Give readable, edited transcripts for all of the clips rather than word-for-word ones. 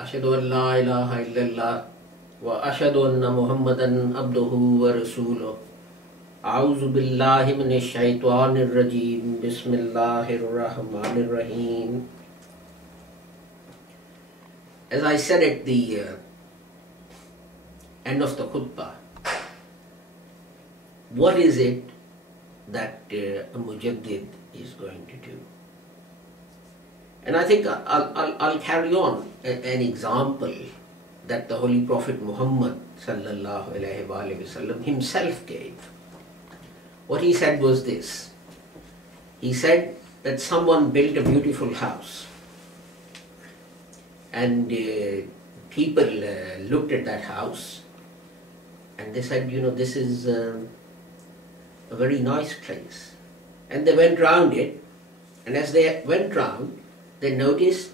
Ashhadu an la ilaha illallah wa ashhadu anna Muhammadan abduhu wa rasuluh. A'udhu billahi minash shaitanir rajim. Bismillahir rahmanir rahim. As I said at the end of the khutbah, what is it that a mujaddid is going to do? And I think I'll carry on an example that the Holy Prophet Muhammad sallallahu alaihi wasallam himself gave. What he said was this. He said that someone built a beautiful house, and people looked at that house and they said, you know, this is a very nice place. And they went round it, and as they went round, they noticed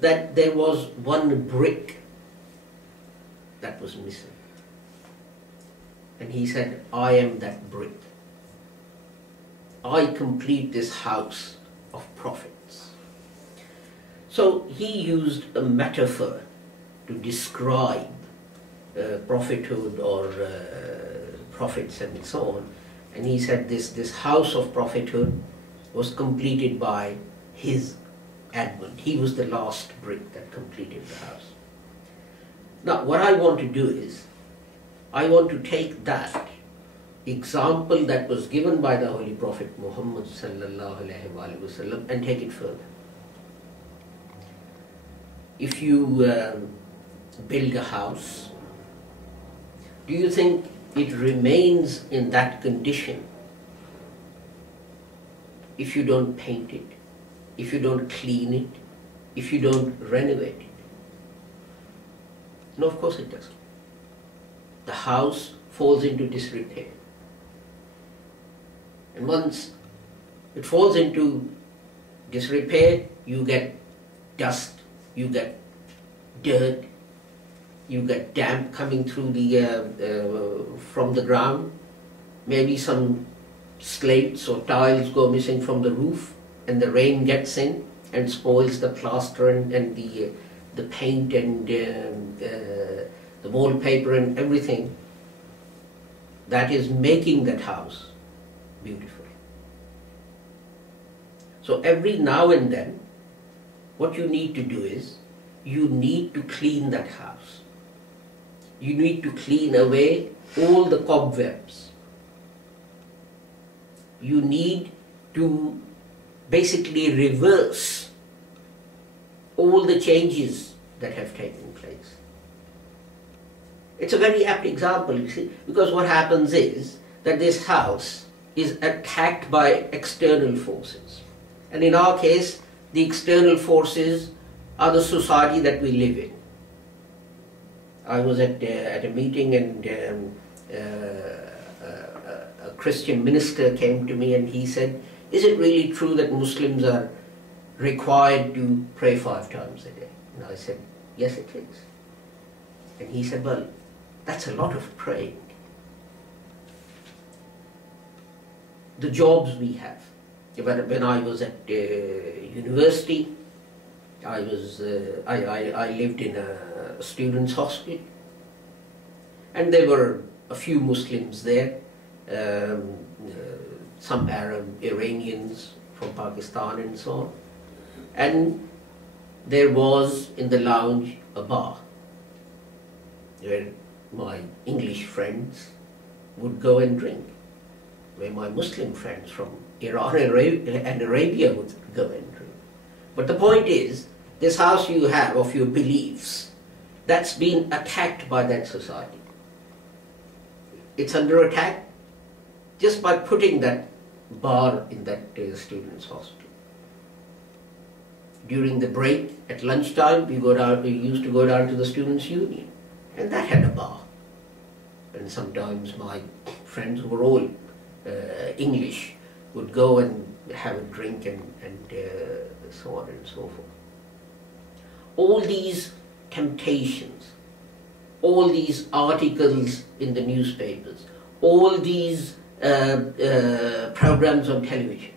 that there was one brick that was missing. And he said, I am that brick. I complete this house of prophets. So he used a metaphor to describe prophethood or prophets and so on. And he said this house of prophethood was completed by his advent. He was the last brick that completed the house. Now what I want to do is, I want to take that example that was given by the Holy Prophet Muhammad sallallahu alaihi wasallam and take it further. If you build a house, do you think it remains in that condition if you don't paint it, if you don't clean it, if you don't renovate it? No, of course it doesn't. The house falls into disrepair. And once it falls into disrepair, you get dust, you get dirt, you get damp coming through the from the ground. Maybe some slates or tiles go missing from the roof, and the rain gets in and spoils the plaster and the paint and the wallpaper and everything that is making that house beautiful. So every now and then, what you need to do is, you need to clean that house. You need to clean away all the cobwebs. You need to basically reverse all the changes that have taken place. It's a very apt example, you see, because what happens is that this house is attacked by external forces. And in our case, the external forces are the society that we live in. I was at a meeting, and a Christian minister came to me and he said, is it really true that Muslims are required to pray 5 times a day? And I said, yes, it is. And he said, well, that's a lot of praying. The jobs we have. When I was at university, I lived in a students' hostel, and there were a few Muslims there, some Arab, Iranians from Pakistan and so on. And there was in the lounge a bar where my English friends would go and drink, where my Muslim friends from Iran and Arabia would go and drink. But the point is, this house you have of your beliefs, that's been attacked by that society. It's under attack just by putting that bar in that students' hostel. During the break, at lunchtime, we used to go down to the Students' Union, and that had a bar. And sometimes my friends who were all English would go and have a drink and so on and so forth. All these temptations, all these articles in the newspapers, all these programs on television,